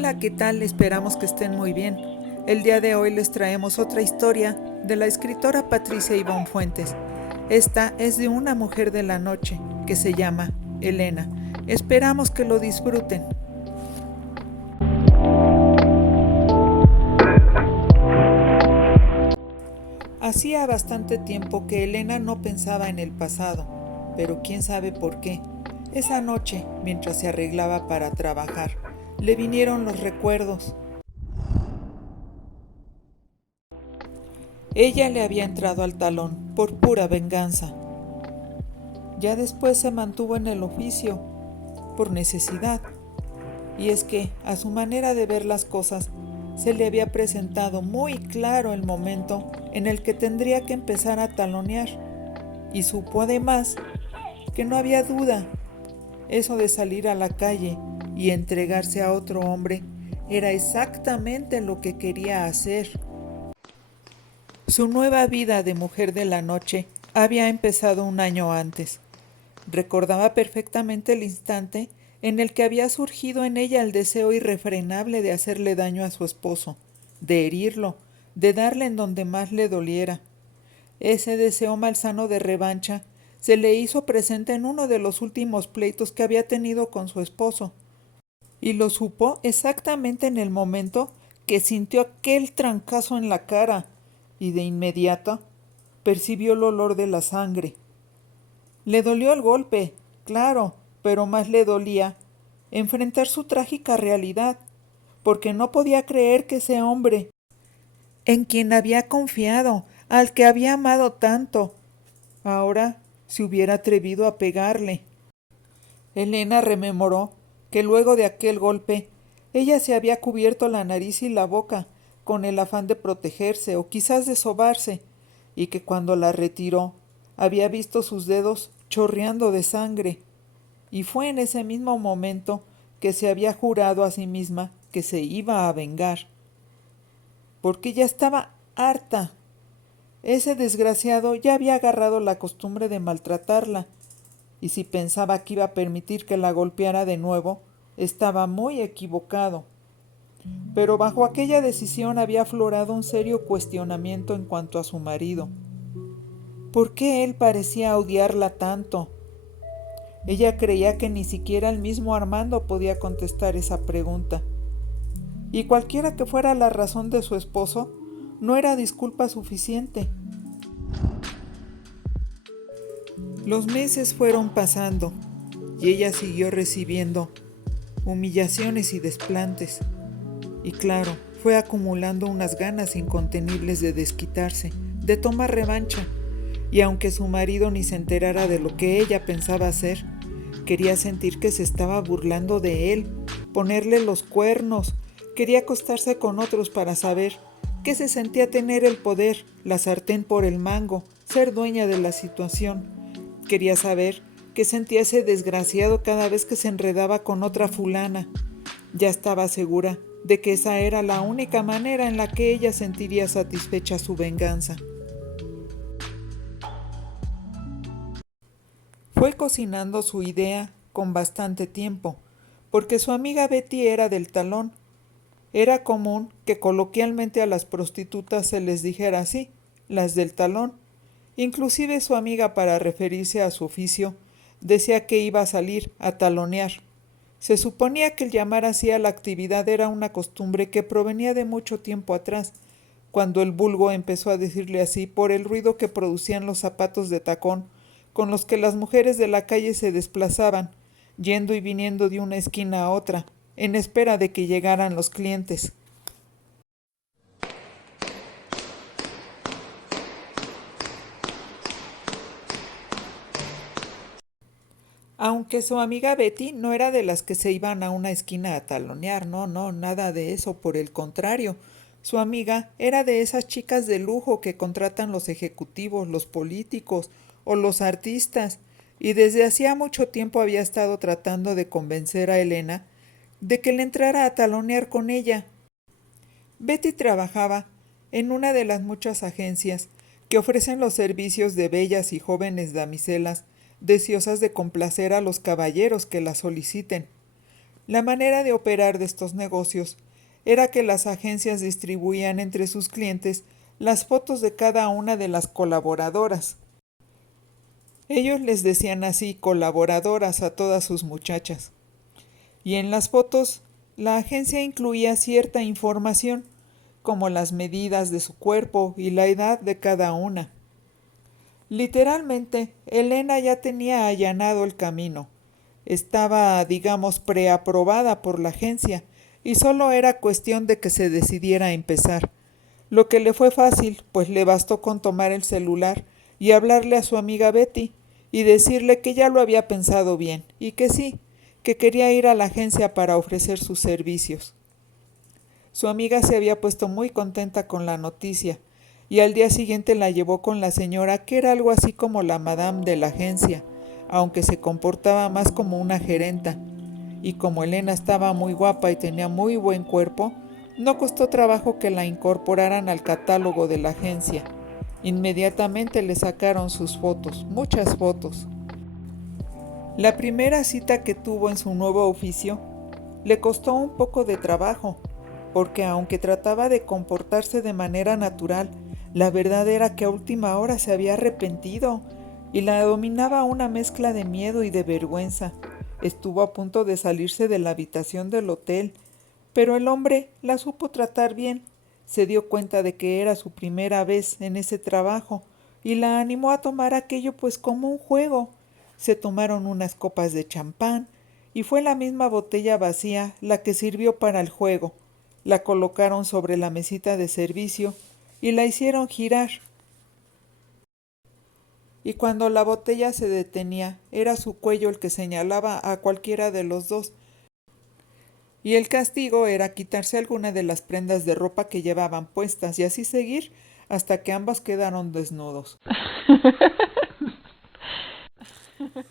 Hola, ¿qué tal? Esperamos que estén muy bien. El día de hoy les traemos otra historia de la escritora Patricia Ivonne Fuentes. Esta es de una mujer de la noche que se llama Elena. Esperamos que lo disfruten. Hacía bastante tiempo que Elena no pensaba en el pasado, pero quién sabe por qué. Esa noche, mientras se arreglaba para trabajar, le vinieron los recuerdos. Ella le había entrado al talón por pura venganza. Ya después se mantuvo en el oficio, por necesidad. Y es que, a su manera de ver las cosas, se le había presentado muy claro el momento en el que tendría que empezar a talonear. Y supo además que no había duda. Eso de salir a la calle y entregarse a otro hombre era exactamente lo que quería hacer. Su nueva vida de mujer de la noche había empezado un año antes. Recordaba perfectamente el instante en el que había surgido en ella el deseo irrefrenable de hacerle daño a su esposo, de herirlo, de darle en donde más le doliera. Ese deseo malsano de revancha se le hizo presente en uno de los últimos pleitos que había tenido con su esposo, y lo supo exactamente en el momento que sintió aquel trancazo en la cara, y de inmediato percibió el olor de la sangre. Le dolió el golpe, claro, pero más le dolía enfrentar su trágica realidad, porque no podía creer que ese hombre, en quien había confiado, al que había amado tanto, ahora se hubiera atrevido a pegarle. Elena rememoró que luego de aquel golpe, ella se había cubierto la nariz y la boca con el afán de protegerse o quizás de sobarse, y que cuando la retiró había visto sus dedos chorreando de sangre, y fue en ese mismo momento que se había jurado a sí misma que se iba a vengar, porque ya estaba harta. Ese desgraciado ya había agarrado la costumbre de maltratarla, y si pensaba que iba a permitir que la golpeara de nuevo, estaba muy equivocado. Pero bajo aquella decisión había aflorado un serio cuestionamiento en cuanto a su marido. ¿Por qué él parecía odiarla tanto? Ella creía que ni siquiera el mismo Armando podía contestar esa pregunta. Y cualquiera que fuera la razón de su esposo, no era disculpa suficiente. Los meses fueron pasando y ella siguió recibiendo humillaciones y desplantes. Y claro, fue acumulando unas ganas incontenibles de desquitarse, de tomar revancha. Y aunque su marido ni se enterara de lo que ella pensaba hacer, quería sentir que se estaba burlando de él, ponerle los cuernos, quería acostarse con otros para saber qué se sentía tener el poder, la sartén por el mango, ser dueña de la situación. Quería saber qué sentía ese desgraciado cada vez que se enredaba con otra fulana. Ya estaba segura de que esa era la única manera en la que ella sentiría satisfecha su venganza. Fue cocinando su idea con bastante tiempo, porque su amiga Betty era del talón. Era común que coloquialmente a las prostitutas se les dijera así, las del talón. Inclusive su amiga, para referirse a su oficio, decía que iba a salir a talonear. Se suponía que el llamar así a la actividad era una costumbre que provenía de mucho tiempo atrás, cuando el vulgo empezó a decirle así por el ruido que producían los zapatos de tacón con los que las mujeres de la calle se desplazaban, yendo y viniendo de una esquina a otra, en espera de que llegaran los clientes. Aunque su amiga Betty no era de las que se iban a una esquina a talonear, no, no, nada de eso, por el contrario. Su amiga era de esas chicas de lujo que contratan los ejecutivos, los políticos o los artistas, y desde hacía mucho tiempo había estado tratando de convencer a Elena de que le entrara a talonear con ella. Betty trabajaba en una de las muchas agencias que ofrecen los servicios de bellas y jóvenes damiselas deseosas de complacer a los caballeros que la soliciten. La manera de operar de estos negocios era que las agencias distribuían entre sus clientes las fotos de cada una de las colaboradoras. Ellos les decían así colaboradoras a todas sus muchachas. Y en las fotos, la agencia incluía cierta información, como las medidas de su cuerpo y la edad de cada una. Literalmente, Elena ya tenía allanado el camino. Estaba, digamos, preaprobada por la agencia y solo era cuestión de que se decidiera a empezar. Lo que le fue fácil, pues le bastó con tomar el celular y hablarle a su amiga Betty y decirle que ya lo había pensado bien y que sí, que quería ir a la agencia para ofrecer sus servicios. Su amiga se había puesto muy contenta con la noticia y al día siguiente la llevó con la señora, que era algo así como la madame de la agencia, aunque se comportaba más como una gerenta. Y como Elena estaba muy guapa y tenía muy buen cuerpo, no costó trabajo que la incorporaran al catálogo de la agencia. Inmediatamente le sacaron sus fotos, muchas fotos. La primera cita que tuvo en su nuevo oficio le costó un poco de trabajo, porque aunque trataba de comportarse de manera natural, la verdad era que a última hora se había arrepentido y la dominaba una mezcla de miedo y de vergüenza. Estuvo a punto de salirse de la habitación del hotel, pero el hombre la supo tratar bien. Se dio cuenta de que era su primera vez en ese trabajo y la animó a tomar aquello pues como un juego. Se tomaron unas copas de champán y fue la misma botella vacía la que sirvió para el juego. La colocaron sobre la mesita de servicio y la hicieron girar. Y cuando la botella se detenía, era su cuello el que señalaba a cualquiera de los dos, y el castigo era quitarse alguna de las prendas de ropa que llevaban puestas y así seguir hasta que ambos quedaron desnudos.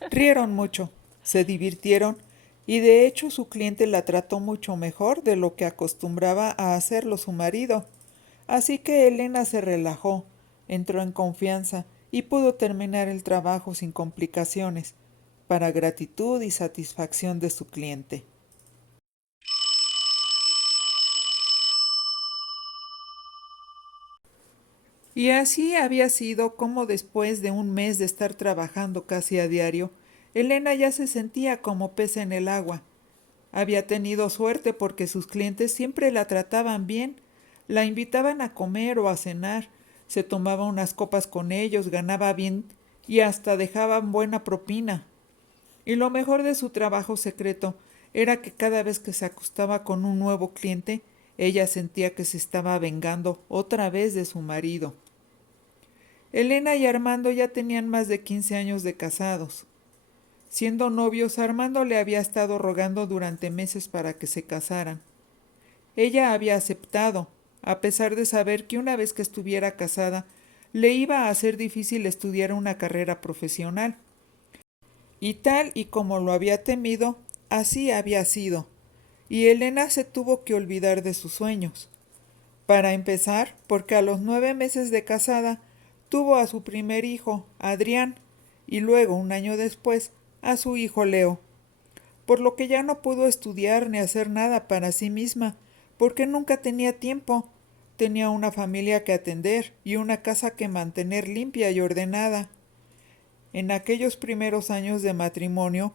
Rieron mucho, se divirtieron y de hecho su cliente la trató mucho mejor de lo que acostumbraba a hacerlo su marido. Así que Elena se relajó, entró en confianza y pudo terminar el trabajo sin complicaciones, para gratitud y satisfacción de su cliente. Y así había sido como después de un mes de estar trabajando casi a diario, Elena ya se sentía como pez en el agua. Había tenido suerte porque sus clientes siempre la trataban bien, la invitaban a comer o a cenar, se tomaba unas copas con ellos, ganaba bien y hasta dejaban buena propina. Y lo mejor de su trabajo secreto era que cada vez que se acostaba con un nuevo cliente, ella sentía que se estaba vengando otra vez de su marido. Elena y Armando ya tenían más de 15 años de casados. Siendo novios, Armando le había estado rogando durante meses para que se casaran. Ella había aceptado, a pesar de saber que una vez que estuviera casada, le iba a ser difícil estudiar una carrera profesional. Y tal y como lo había temido, así había sido, y Elena se tuvo que olvidar de sus sueños. Para empezar, porque a los 9 meses de casada tuvo a su primer hijo, Adrián, y luego, un año después, a su hijo Leo, por lo que ya no pudo estudiar ni hacer nada para sí misma, porque nunca tenía tiempo. Tenía una familia que atender y una casa que mantener limpia y ordenada. En aquellos primeros años de matrimonio,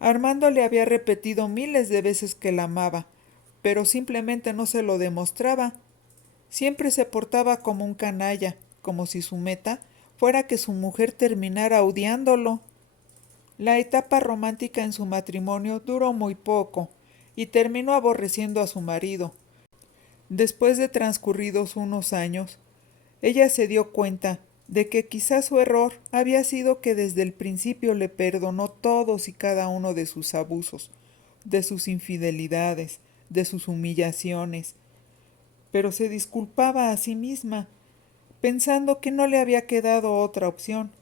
Armando le había repetido miles de veces que la amaba, pero simplemente no se lo demostraba. Siempre se portaba como un canalla, como si su meta fuera que su mujer terminara odiándolo. La etapa romántica en su matrimonio duró muy poco y terminó aborreciendo a su marido. Después de transcurridos unos años, ella se dio cuenta de que quizás su error había sido que desde el principio le perdonó todos y cada uno de sus abusos, de sus infidelidades, de sus humillaciones, pero se disculpaba a sí misma, pensando que no le había quedado otra opción.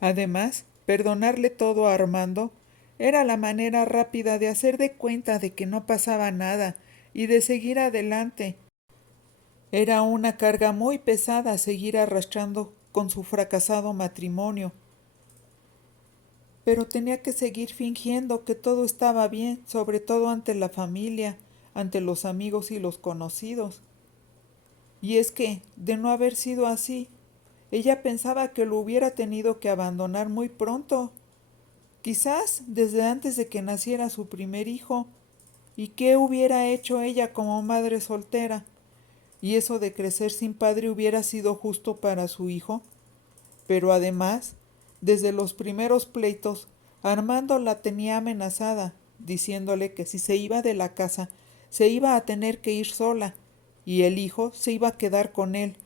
Además, perdonarle todo a Armando era la manera rápida de hacer de cuenta de que no pasaba nada y de seguir adelante. Era una carga muy pesada seguir arrastrando con su fracasado matrimonio. pero tenía que seguir fingiendo que todo estaba bien, sobre todo ante la familia, ante los amigos y los conocidos. Y es que, de no haber sido así, ella pensaba que lo hubiera tenido que abandonar muy pronto, quizás desde antes de que naciera su primer hijo. ¿Y qué hubiera hecho ella como madre soltera? ¿Y eso de crecer sin padre hubiera sido justo para su hijo? Pero además, desde los primeros pleitos, Armando la tenía amenazada, diciéndole que si se iba de la casa, se iba a tener que ir sola, y el hijo se iba a quedar con él,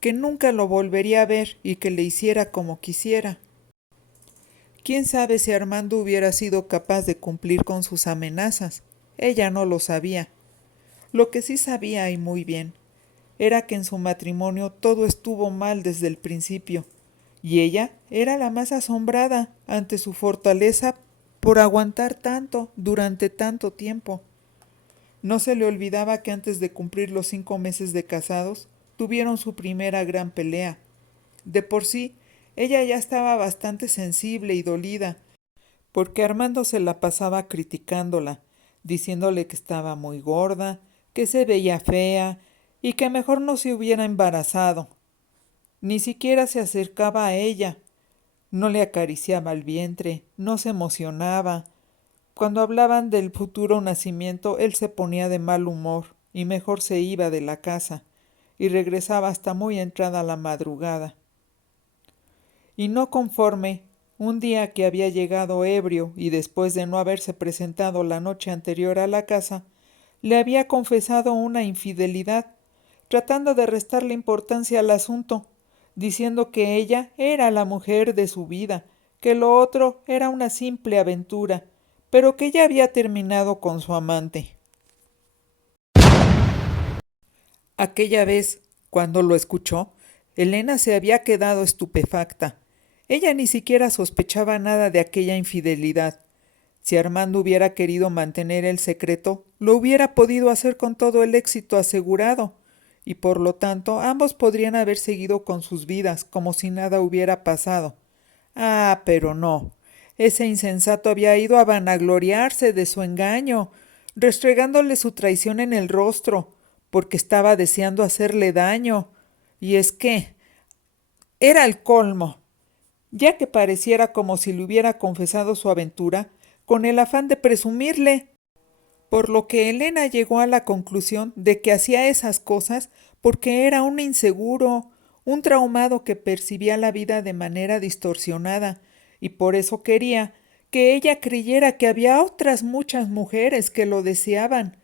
que nunca lo volvería a ver y que le hiciera como quisiera. ¿Quién sabe si Armando hubiera sido capaz de cumplir con sus amenazas? Ella no lo sabía. Lo que sí sabía, y muy bien, era que en su matrimonio todo estuvo mal desde el principio, y ella era la más asombrada ante su fortaleza por aguantar tanto durante tanto tiempo. No se le olvidaba que antes de cumplir los 5 meses de casados, tuvieron su primera gran pelea. De por sí, ella ya estaba bastante sensible y dolida, porque Armando se la pasaba criticándola, diciéndole que estaba muy gorda, que se veía fea y que mejor no se hubiera embarazado. Ni siquiera se acercaba a ella, no le acariciaba el vientre, no se emocionaba. Cuando hablaban del futuro nacimiento, él se ponía de mal humor y mejor se iba de la casa y regresaba hasta muy entrada la madrugada. Y no conforme, un día que había llegado ebrio y después de no haberse presentado la noche anterior a la casa, le había confesado una infidelidad, tratando de restarle importancia al asunto, diciendo que ella era la mujer de su vida, que lo otro era una simple aventura, pero que ya había terminado con su amante. Aquella vez, cuando lo escuchó, Elena se había quedado estupefacta. Ella ni siquiera sospechaba nada de aquella infidelidad. Si Armando hubiera querido mantener el secreto, lo hubiera podido hacer con todo el éxito asegurado, y por lo tanto ambos podrían haber seguido con sus vidas como si nada hubiera pasado. Ah, pero no. Ese insensato había ido a vanagloriarse de su engaño, restregándole su traición en el rostro, porque estaba deseando hacerle daño. Y es que era el colmo, ya que pareciera como si le hubiera confesado su aventura, con el afán de presumirle, por lo que Elena llegó a la conclusión de que hacía esas cosas porque era un inseguro, un traumado que percibía la vida de manera distorsionada, y por eso quería que ella creyera que había otras muchas mujeres que lo deseaban.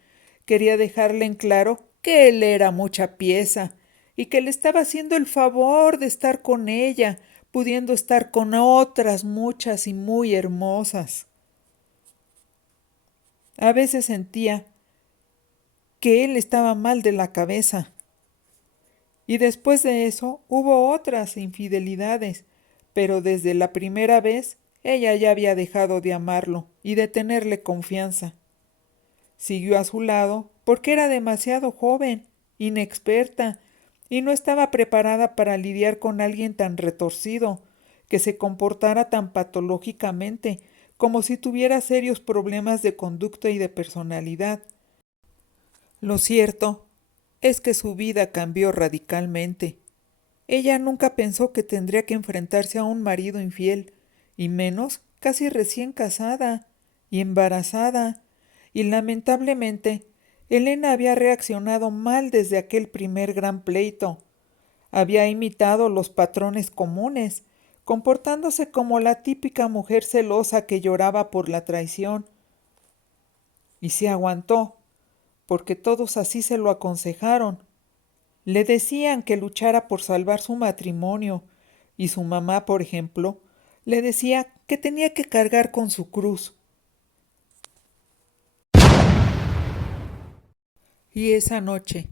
Quería dejarle en claro que él era mucha pieza, y que le estaba haciendo el favor de estar con ella, pudiendo estar con otras muchas y muy hermosas. A veces sentía que él estaba mal de la cabeza. Y después de eso hubo otras infidelidades, pero desde la primera vez ella ya había dejado de amarlo y de tenerle confianza. Siguió a su lado porque era demasiado joven, inexperta, y no estaba preparada para lidiar con alguien tan retorcido, que se comportara tan patológicamente, como si tuviera serios problemas de conducta y de personalidad. Lo cierto es que su vida cambió radicalmente. Ella nunca pensó que tendría que enfrentarse a un marido infiel, y menos casi recién casada y embarazada, y lamentablemente Elena había reaccionado mal desde aquel primer gran pleito. Había imitado los patrones comunes, comportándose como la típica mujer celosa que lloraba por la traición. Y se aguantó, porque todos así se lo aconsejaron. Le decían que luchara por salvar su matrimonio, y su mamá, por ejemplo, le decía que tenía que cargar con su cruz. Y esa noche,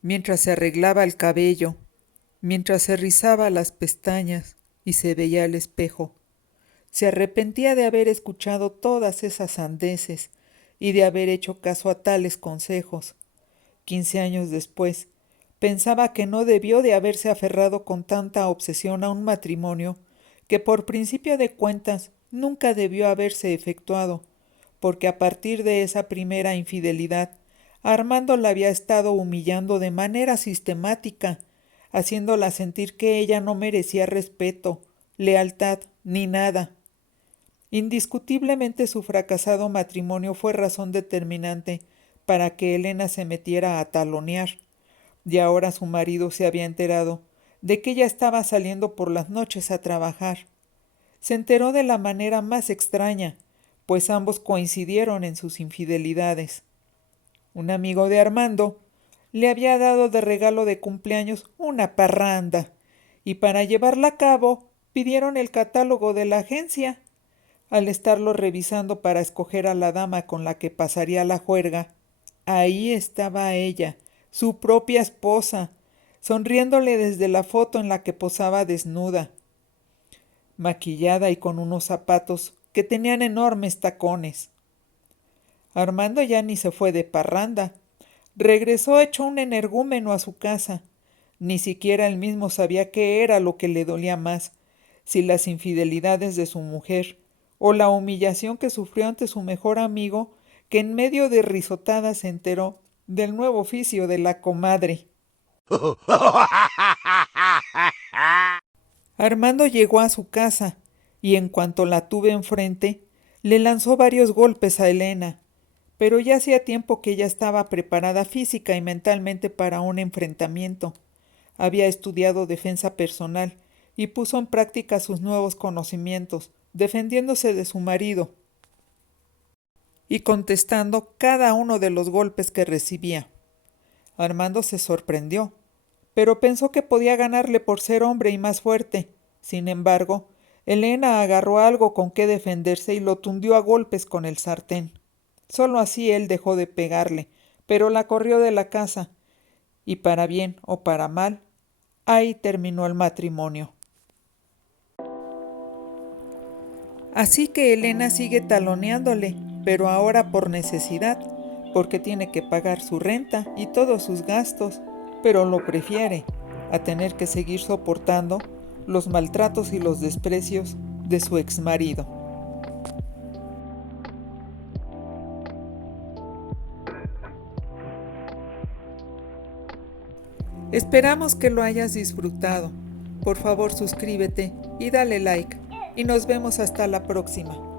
mientras se arreglaba el cabello, mientras se rizaba las pestañas y se veía al espejo, se arrepentía de haber escuchado todas esas sandeces y de haber hecho caso a tales consejos. 15 años después, pensaba que no debió de haberse aferrado con tanta obsesión a un matrimonio que por principio de cuentas nunca debió haberse efectuado, porque a partir de esa primera infidelidad, Armando la había estado humillando de manera sistemática, haciéndola sentir que ella no merecía respeto, lealtad ni nada. Indiscutiblemente su fracasado matrimonio fue razón determinante para que Elena se metiera a talonear, y ahora su marido se había enterado de que ella estaba saliendo por las noches a trabajar. Se enteró de la manera más extraña, pues ambos coincidieron en sus infidelidades. Un amigo de Armando le había dado de regalo de cumpleaños una parranda, y para llevarla a cabo pidieron el catálogo de la agencia. Al estarlo revisando para escoger a la dama con la que pasaría la juerga, ahí estaba ella, su propia esposa, sonriéndole desde la foto en la que posaba desnuda, maquillada y con unos zapatos que tenían enormes tacones. Armando ya ni se fue de parranda. Regresó hecho un energúmeno a su casa. Ni siquiera él mismo sabía qué era lo que le dolía más, si las infidelidades de su mujer o la humillación que sufrió ante su mejor amigo, que en medio de risotadas se enteró del nuevo oficio de la comadre. Armando llegó a su casa y en cuanto la tuve enfrente, le lanzó varios golpes a Elena, pero ya hacía tiempo que ella estaba preparada física y mentalmente para un enfrentamiento. Había estudiado defensa personal y puso en práctica sus nuevos conocimientos, defendiéndose de su marido y contestando cada uno de los golpes que recibía. Armando se sorprendió, pero pensó que podía ganarle por ser hombre y más fuerte. Sin embargo, Elena agarró algo con que defenderse y lo tundió a golpes con el sartén. Solo así él dejó de pegarle, pero la corrió de la casa, y para bien o para mal, ahí terminó el matrimonio. Así que Elena sigue taloneándole, pero ahora por necesidad, porque tiene que pagar su renta y todos sus gastos, pero lo prefiere a tener que seguir soportando los maltratos y los desprecios de su exmarido. Esperamos que lo hayas disfrutado. Por favor, suscríbete y dale like. Y nos vemos hasta la próxima.